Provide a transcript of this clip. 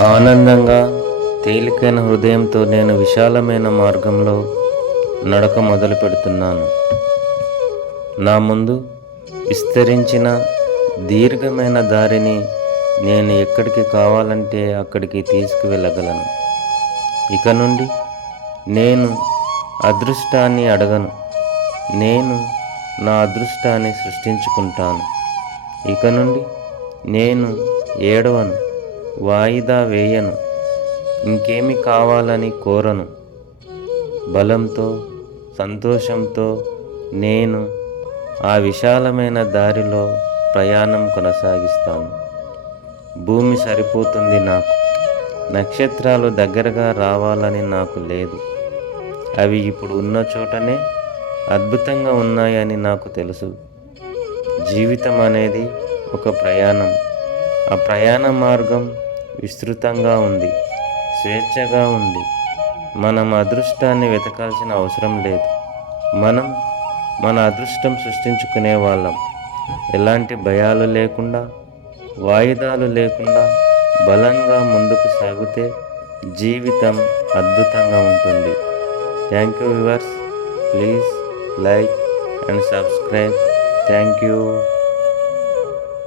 ఆనందంగా తేలికైన హృదయంతో నేను విశాలమైన మార్గంలో నడక మొదలు పెడుతున్నాను. నా ముందు విస్తరించిన దీర్ఘమైన దారిని నేను ఎక్కడికి కావాలంటే అక్కడికి తీసుకువెళ్ళగలను. ఇక నుండి నేను అదృష్టాన్ని అడగను. నేను నా అదృష్టాన్ని సృష్టించుకుంటాను. ఇక నుండి నేను ఏడవను. వాయిదా వేయను. ఇంకేమి కావాలని కోరను. బలంతో సంతోషంతో నేను ఆ విశాలమైన దారిలో ప్రయాణం కొనసాగిస్తాను. భూమి సరిపోతుంది నాకు. నక్షత్రాలు దగ్గరగా రావాలని నాకు లేదు. అవి ఇప్పుడు ఉన్న చోటనే అద్భుతంగా ఉన్నాయని నాకు తెలుసు. జీవితం అనేది ఒక ప్రయాణం. ఆ ప్రయాణ మార్గం విస్తృతంగా ఉంది స్వేచ్ఛగా ఉంది. మనం అదృష్టాన్ని వెతకాల్సిన అవసరం లేదు. మనం మన అదృష్టం సృష్టించుకునే వాళ్ళం. ఎలాంటి భయాలు లేకుండా వాయిదాలు లేకుండా బలంగా ముందుకు సాగితే జీవితం అద్భుతంగా ఉంటుంది. Thank you viewers please like and subscribe. Thank you.